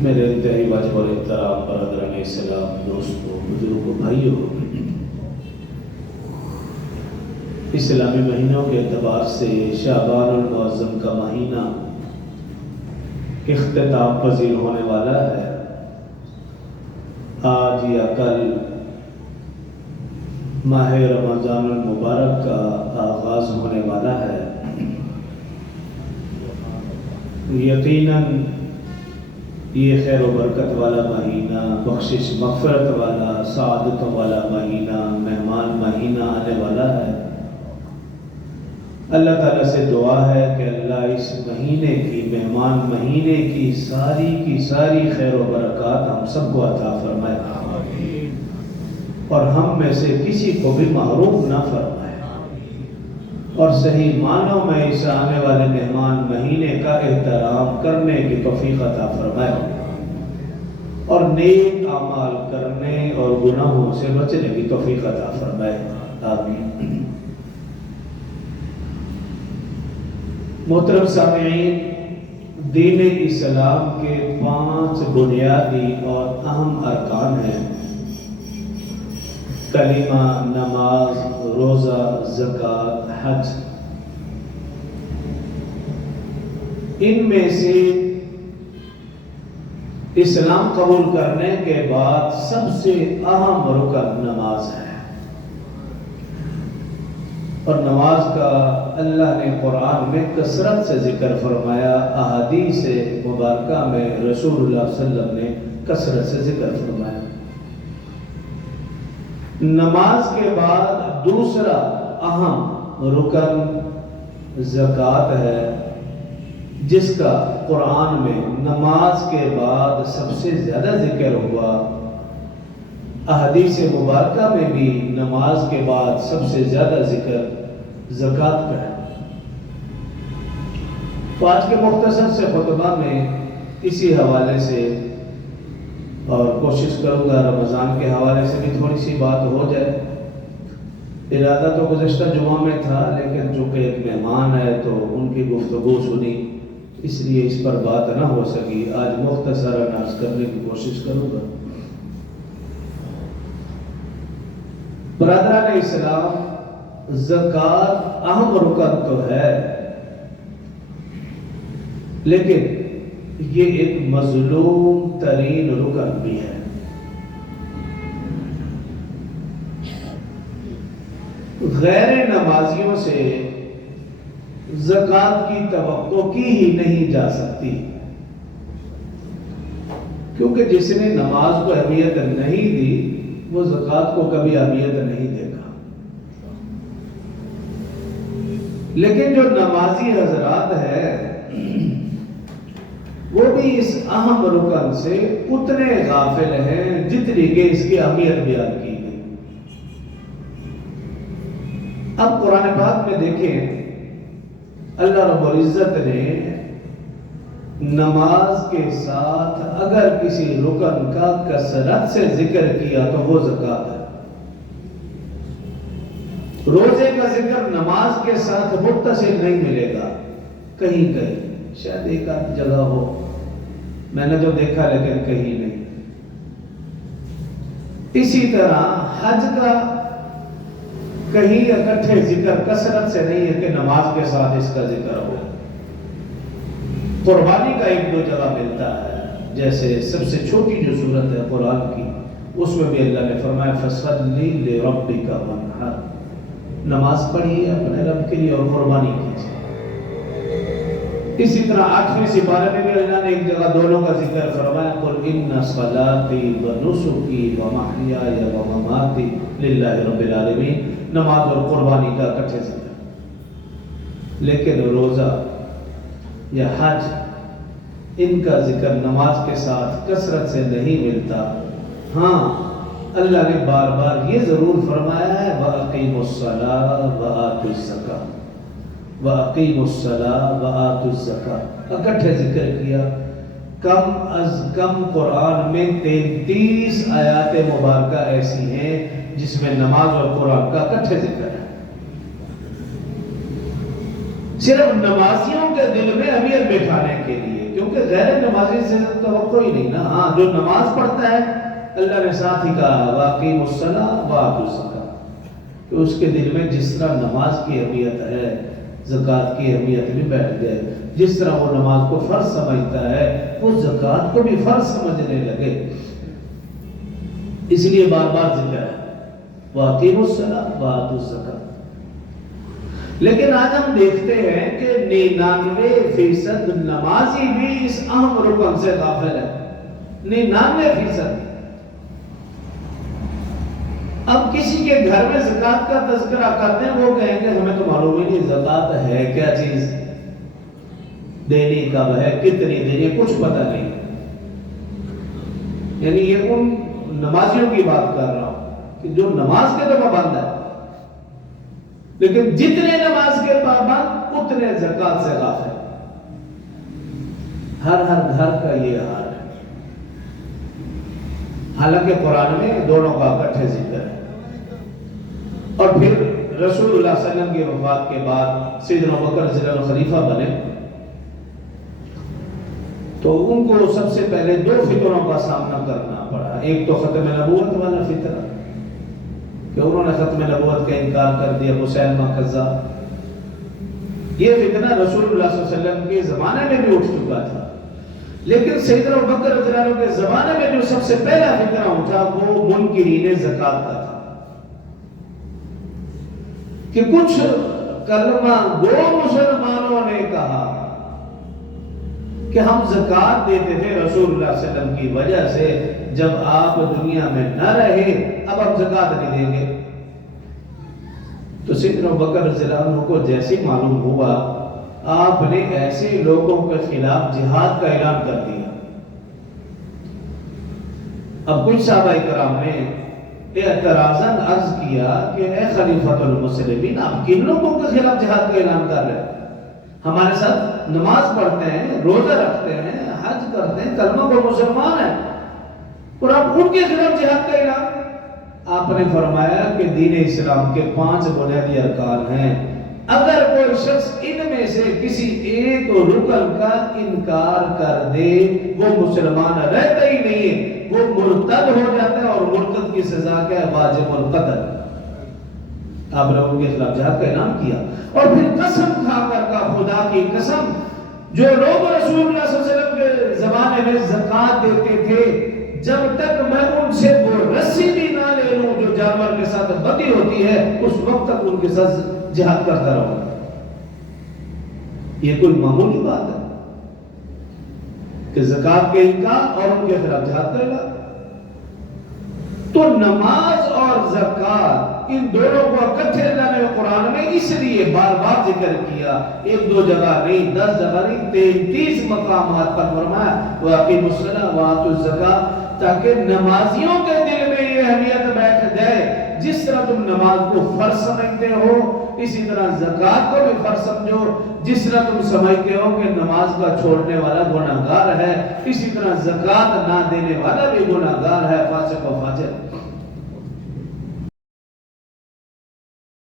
میرے انتہائی واجب اور احترام برادران اسلام، دوستوں، بزرگوں، بھائیوں، اسلامی مہینوں کے اعتبار سے شعبان المعظم کا مہینہ اختتام پذیر ہونے والا ہے۔ آج یا کل ماہ رمضان المبارک کا آغاز ہونے والا ہے۔ یقیناً یہ خیر و برکت والا مہینہ، بخشش مغفرت والا، سعادتوں والا مہینہ، مہمان مہینہ آنے والا ہے۔ اللہ تعالیٰ سے دعا ہے کہ اللہ اس مہینے کی، مہمان مہینے کی ساری خیر و برکات ہم سب کو عطا فرمائے اور ہم میں سے کسی کو بھی محروم نہ فرمائے، اور صحیح معنوں میں اس آنے والے مہمان مہینے کا احترام کرنے کی توفیق عطا فرمائے اور نیک اعمال کرنے اور گناہوں سے بچنے کی توفیق عطا فرمائے، آمین۔ محترم سامعین، دین اسلام کے 5 بنیادی اور اہم ارکان ہیں: کلمہ، نماز، روزہ، زکوٰۃ، حج۔ ان میں سے اسلام قبول کرنے کے بعد سب سے اہم رکن نماز ہے، اور نماز کا اللہ نے قرآن میں کثرت سے ذکر فرمایا، احادیث مبارکہ میں رسول اللہ صلی اللہ علیہ وسلم نے کثرت سے ذکر فرمایا۔ نماز کے بعد دوسرا اہم رکن زکوٰۃ ہے، جس کا قرآن میں نماز کے بعد سب سے زیادہ ذکر ہوا۔ احادیث مبارکہ میں بھی نماز کے بعد سب سے زیادہ ذکر زکوٰۃ کا ہے۔ تو آج کے مختصر سے خطبہ میں اسی حوالے سے، اور کوشش کروں گا رمضان کے حوالے سے بھی تھوڑی سی بات ہو جائے۔ ارادہ تو گزشتہ جمعہ میں تھا، لیکن چونکہ ایک مہمان ہے تو ان کی گفتگو سنی، اس لیے اس پر بات نہ ہو سکی۔ آج مختصراً عرض کرنے کی کوشش کروں گا۔ برادران اسلام، زکوٰۃ اہم رکن تو ہے، لیکن یہ ایک مظلوم ترین رکن بھی ہے۔ غیر نمازیوں سے زکوٰۃ کی توقع کی ہی نہیں جا سکتی، کیونکہ جس نے نماز کو اہمیت نہیں دی وہ زکوٰۃ کو کبھی اہمیت نہیں دے گا۔ لیکن جو نمازی حضرات ہیں وہ بھی اس اہم رکن سے اتنے غافل ہیں جتنی کہ اس کی اہمیت بیان کی گئی۔ اب قرآن پاک میں دیکھیں، اللہ رب العزت نے نماز کے ساتھ اگر کسی رکن کا کثرت سے ذکر کیا تو وہ زکوٰۃ ہے۔ روزے کا ذکر نماز کے ساتھ متصل نہیں ملے گا، کہیں کہیں شاید ایک آدھ جگہ ہو، میں نے جو دیکھا، لیکن کہیں نہیں۔ اسی طرح حج کا کہیں اکٹھے ذکر کثرت سے نہیں ہے کہ نماز کے ساتھ اس کا ذکر ہو۔ قربانی کا 1-2 جگہ ملتا ہے، جیسے سب سے چھوٹی جو صورت ہے قرآن کی، اس میں بھی اللہ نے فرمایا فَصَلِّ لِرَبِّكَ وَانْحَرْ، نماز پڑھیے اپنے رب کے لیے اور قربانی کیجیے۔ اسی طرح 8ویں سپارے میں بھی اللہ نے ایک جگہ دونوں کا ذکر فرمایا، قُلْ إِنَّ صَلَاتِي وَنُسُكِي وَمَحْيَايَ وَمَمَاتِي لِلَّهِ رَبِّ الْعَالَمِينَ، نماز اور قربانی کا اکٹھے ذکر۔ لیکن روزہ یا حج، ان کا ذکر نماز کے ساتھ کثرت سے نہیں ملتا۔ ہاں، اللہ نے بار بار یہ ضرور فرمایا ہے وَأَقِيمُوا الصَّلَاةَ وَآتُوا الزَّكَاةَ، وَأَقِيمُوا الصَّلَاةَ وَآتُوا الزَّكَاةَ، اکٹھے ذکر کیا۔ کم از کم قرآن میں 33 آیات مبارکہ ایسی ہیں جس میں نماز اور قرآن کا اکٹھے ذکر ہے۔ صرف نمازیوں کے دل میں اہمیت بٹھانے کے لیے کیونکہ غیر نمازی سے توقع ہی نہیں نا. ہاں جو نماز پڑھتا ہے اللہ نے ساتھ ہی کہا واقعوا الصلاۃ وآتوا الزکاۃ کہ اس کے دل میں جس طرح نماز کی اہمیت ہے زکوٰۃ کی اہمیت بھی بیٹھ جائے. جس طرح وہ نماز کو فرض سمجھتا ہے وہ زکوٰۃ کو بھی فرض سمجھنے لگے. اس لیے بار بار ذکر ہے واقعوا الصلاۃ وآتوا الزکاۃ. لیکن آج ہم دیکھتے ہیں کہ 99% نمازی بھی اس اہم رکن سے غافل ہے. 99%. اب کسی کے گھر میں زکوٰۃ کا تذکرہ کرتے ہیں وہ کہیں گے ہمیں تو معلوم ہی نہیں زکوٰۃ ہے کیا چیز, دینی کب ہے, کتنی دینی, کچھ پتہ نہیں. یعنی یہ ان نمازیوں کی بات کر رہا ہوں کہ جو نماز کے تو پابند ہے, لیکن جتنے نماز کے پابند اتنے زکوٰۃ سے غافل. ہر گھر کا یہ حال ہے. حالانکہ قرآن میں دونوں کا اکٹھے ذکر ہے. اور پھر رسول اللہ صلی اللہ علیہ وسلم کی وفات کے بعد سیدنا ابوبکر رضی اللہ عنہ خلیفہ بنے تو ان کو سب سے پہلے 2 فتنوں کا سامنا کرنا پڑا. ایک تو ختم نبوت والا فتنہ کہ انہوں نے ختم نبوت کا انکار کر دیا, مسیلمہ کذاب. یہ فتنہ رسول اللہ صلی اللہ علیہ وسلم کے زمانے میں بھی اٹھ چکا تھا, لیکن سیدنا ابوبکر رضی اللہ عنہ کے زمانے میں جو سب سے پہلا فتنہ اٹھا وہ منکرین زکوٰۃ کا تھا کہ کچھ کلمہ گو مسلمانوں نے کہا کہ ہم زکوٰۃ دیتے تھے رسول اللہ صلی اللہ علیہ وسلم کی وجہ سے, جب آپ دنیا میں نہ رہے اب ہم زکوٰۃ نہیں دیں گے. تو سیدنا ابوبکر رضی اللہ عنہ کو جیسے معلوم ہوا آپ نے ایسے لوگوں کے خلاف جہاد کا اعلان کر دیا. اب کچھ صحابہ کرام نے اعتراضاً عرض کیا کہ اے خلیفۃ المسلمین آپ کن لوگوں کے خلاف جہاد کا اعلان کر رہے ہیں؟ ہمارے ساتھ نماز پڑھتے ہیں, روزہ رکھتے ہیں, حج کرتے ہیں, کلمہ کو مسلمان ہیں, اور آپ ان کے خلاف جہاد کا اعلان. آپ نے فرمایا کہ دین اسلام کے 5 بنیادی ارکان ہیں, اگر کوئی شخص ان میں سے کسی ایک رکن کا انکار کر دے وہ مسلمان رہتا ہی نہیں ہے, وہ مرتد ہو جاتا ہے, اور مرتد کی سزا کیا ہے؟ واجب القتل. آپ نے ان کے خلاف جہاد کا اعلان کیا. اور پھر قسم کھا کر کا خدا کی قسم, جو لوگ رسول اللہ صلی اللہ علیہ وسلم کے زمانے میں زکوٰۃ دیتے تھے, جب تک میں ان سے وہ رسی بھی نہ لے لوں جو جانور کے ساتھ بدی ہوتی ہے اس وقت تک ان کے ساتھ جہاد کرتا رہوں. یہ کوئی معمولی بات ہے کہ زکوٰۃ کے انکار اور ان کے خلاف جہاد کرنا. تو نماز اور زکوٰۃ ان دونوں کو اکٹھے اللہ نے قرآن میں اس لیے بار بار ذکر کیا, 1-2 جگہ نہیں, 10 جگہ نہیں, 33 مقامات پر فرمایا واقعوا الصلاۃ وآتوا الزکاۃ, تاکہ نمازیوں کے دل میں یہ اہمیت بیٹھ جائے. جس طرح تم نماز کو فرض سمجھتے ہو اسی طرح زکوٰۃ کو بھی فرض سمجھو. جس طرح تم سمجھتے ہو کہ نماز کا چھوڑنے والا گناہگار ہے, اسی طرح زکوٰۃ نہ دینے والا بھی گناہگار ہے, فاسق و فاجر.